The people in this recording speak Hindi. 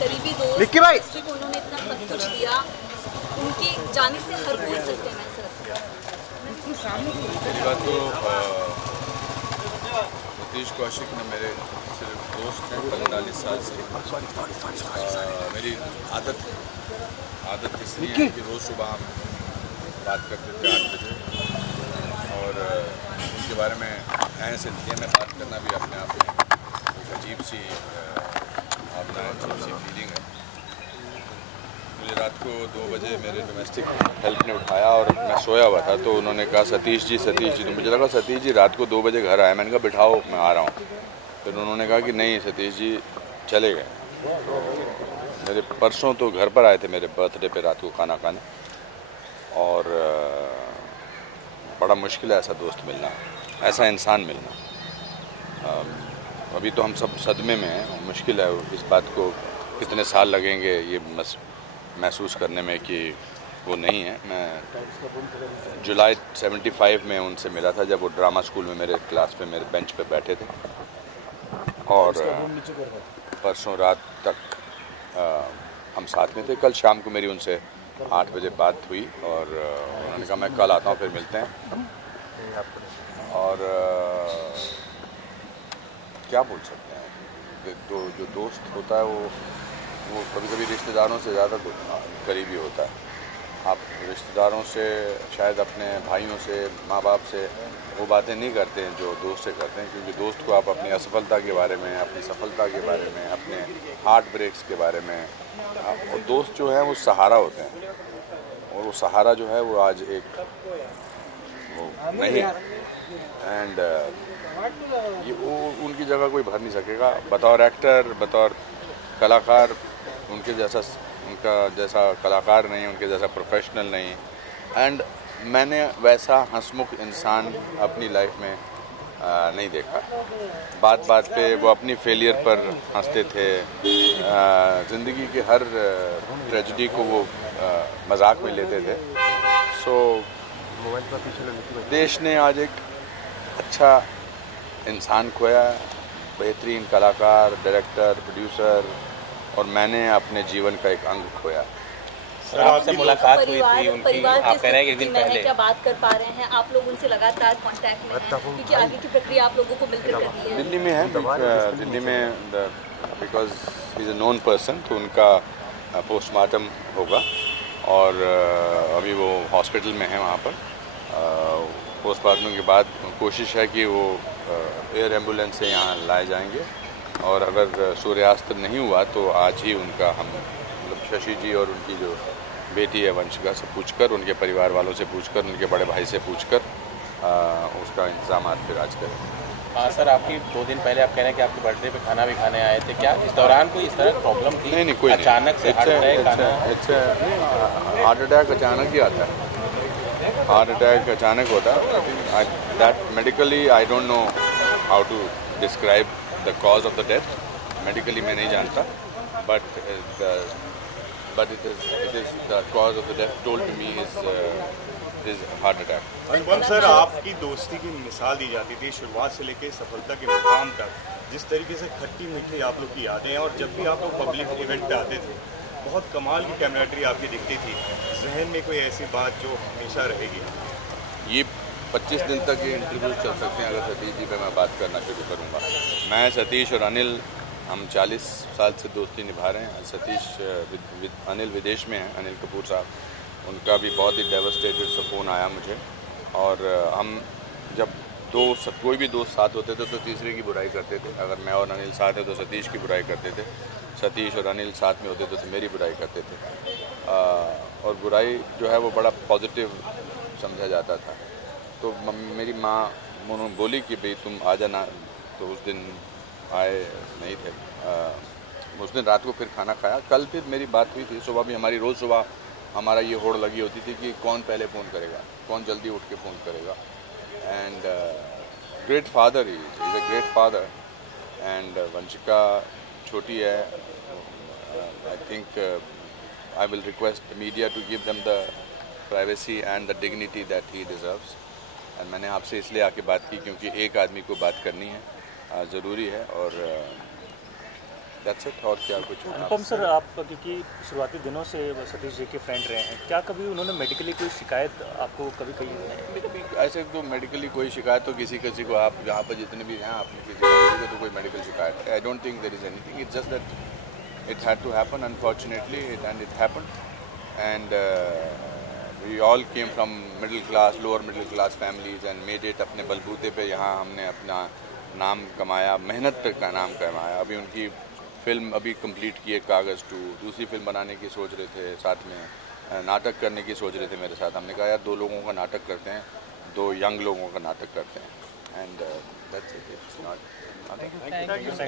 करीबी दोस्त भाई को उन्होंने इतना सब कुछ दिया, उनके जाने से हर कोई सत्य में बात तो सतीश कौशिक ने मेरे सिर्फ दोस्त हैं 45 साल से। मेरी आदत इसलिए है कि रोज़ सुबह हम बात करते थे 8 बजे, और उनके बारे में ऐसे सिलसिले में बात करना भी अपने आप में एक अजीब सी फीलिंग है। मुझे रात को 2 बजे मेरे डोमेस्टिक हेल्प ने उठाया और मैं सोया हुआ था, तो उन्होंने कहा सतीश जी। तो मुझे लगा सतीश जी रात को 2 बजे घर आए। मैंने कहा बिठाओ मैं आ रहा हूँ। फिर उन्होंने कहा कि नहीं सतीश जी चले गए। तो मेरे परसों तो घर पर आए थे मेरे बर्थडे पे रात को खाना खाने, और बड़ा मुश्किल है ऐसा दोस्त मिलना, ऐसा इंसान मिलना। अभी तो हम सब सदमे में हैं, मुश्किल है इस बात को कितने साल लगेंगे ये महसूस करने में कि वो नहीं है। मैं जुलाई 75 में उनसे मिला था, जब वो ड्रामा स्कूल में मेरे क्लास पे मेरे बेंच पे बैठे थे, और परसों रात तक हम साथ में थे। कल शाम को मेरी उनसे 8 बजे बात हुई, और उन्होंने कहा मैं कल आता हूँ, फिर मिलते हैं। और क्या बोल सकते हैं, तो जो दोस्त होता है वो कभी कभी रिश्तेदारों से ज़्यादा करीबी होता है। आप रिश्तेदारों से शायद अपने भाइयों से, माँ बाप से वो बातें नहीं करते हैं जो दोस्त से करते हैं, क्योंकि दोस्त को आप अपनी असफलता के बारे में, अपनी सफलता के बारे में, अपने हार्ट ब्रेक्स के बारे में, और दोस्त जो है वो सहारा होते हैं, और वो सहारा जो है वो आज एक वो नहीं, एंड वो उनकी जगह कोई भर नहीं सकेगा। बतौर एक्टर, बतौर कलाकार उनका जैसा कलाकार नहीं, उनके जैसा प्रोफेशनल नहीं, एंड मैंने वैसा हंसमुख इंसान अपनी लाइफ में नहीं देखा। बात बात पे वो अपनी फेलियर पर हंसते थे, ज़िंदगी के हर ट्रेजेडी को वो मजाक में लेते थे। सो देश ने आज एक अच्छा इंसान खोया, बेहतरीन कलाकार, डायरेक्टर, प्रोड्यूसर, और मैंने अपने जीवन का एक अंग खोया। सर आपसे मुलाकात हुई थी उनकी, आप कह रहे हैं एक दिन पहले। क्या बात कर पा रहे हैं आप लोग उनसे लगातार कांटेक्ट में हैं, क्योंकि आगे की प्रक्रिया आप लोगों को मिलकर करनी है। दिल्ली में है, दिल्ली में because he is a known person, तो उनका पोस्टमार्टम होगा, और अभी वो हॉस्पिटल में है वहाँ पर। पोस्टमार्टम के बाद कोशिश है कि वो एयर एम्बुलेंस से यहाँ लाए जाएंगे, और अगर सूर्यास्त नहीं हुआ तो आज ही उनका हम मतलब शशि जी और उनकी जो बेटी है वंशिका से पूछकर, उनके परिवार वालों से पूछकर, उनके बड़े भाई से पूछकर उसका इंतजाम फिर आज करें। हाँ सर, आपकी 2 दिन पहले आप कह रहे हैं कि आपके बर्थडे पे खाना भी खाने आए थे, क्या इस दौरान कोई इस तरह प्रॉब्लम थी? नहीं कोई अचानक से हार्ट अटैक अचानक ही आता है, हार्ट अटैक अचानक होता है। That medically I don't know how to describe the cause of the death, medically मैं नहीं जानता, but it is the cause of the death told to me is heart attack. Anupam sir, आपकी दोस्ती की मिसाल दी जाती थी शुरुआत से लेकर सफलता के मुकाम तक, जिस तरीके से खट्टी मीठी आप लोग की यादें हैं, और जब भी आप लोग पब्लिक इवेंट पे आते थे बहुत कमाल की कैमराटरी आपकी दिखती थी। जहन में कोई ऐसी बात जो हमेशा रहेगी? ये 25 दिन तक ये इंटरव्यू चल सकते हैं अगर सतीश जी पे मैं बात करना शुरू करूँगा। मैं, सतीश और अनिल, हम 40 साल से दोस्ती निभा रहे हैं। सतीश अनिल विदेश में हैं, अनिल कपूर साहब, उनका भी बहुत ही डेवस्टेटेड सा फ़ोन आया मुझे, और हम जब कोई भी दोस्त साथ होते थे तो तीसरे की बुराई करते थे। अगर मैं और अनिल साथ हैं तो सतीश की बुराई करते थे, सतीश और अनिल साथ में होते थे तो मेरी बुराई करते थे, और बुराई जो है वो बड़ा पॉजिटिव समझा जाता था। तो मेरी माँ बोली कि भाई तुम आ जाना, तो उस दिन आए नहीं थे। उस दिन रात को फिर खाना खाया। कल फिर मेरी बात हुई थी, सुबह भी हमारी रोज़ सुबह हमारा ये होड़ लगी होती थी कि कौन पहले फ़ोन करेगा, कौन जल्दी उठ के फ़ोन करेगा। And great father, he is a great father, and Vanshika छोटी है। I think I will request the media to give them the privacy and the dignity that he deserves. And मैंने आपसे इसलिए आके बात की क्योंकि एक आदमी को बात करनी है, ज़रूरी है, और दैट्स इट। और क्या कुछ अनुपम सर, आप क्योंकि शुरुआती दिनों से सतीश जी के फ्रेंड रहे हैं, क्या कभी उन्होंने मेडिकली कोई शिकायत आपको कभी कही? ऐसे तो मेडिकली कोई शिकायत तो किसी को आप यहाँ पर जितने भी हैं आपने किसी को तो कोई मेडिकल शिकायत, I don't think there is anything, it's just that it had to happen unfortunately and it happen and we all came from middle class, lower middle class families and made it. अपने बलबूते पे यहाँ हमने अपना नाम कमाया, मेहनत पे का नाम कमाया। अभी उनकी फिल्म अभी कंप्लीट की है कागज़ 2, दूसरी फिल्म बनाने की सोच रहे थे, साथ में नाटक करने की सोच रहे थे मेरे साथ। हमने कहा यार 2 लोगों का नाटक करते हैं, 2 यंग लोगों का नाटक करते हैं and that's it, it's not. Thank you sir.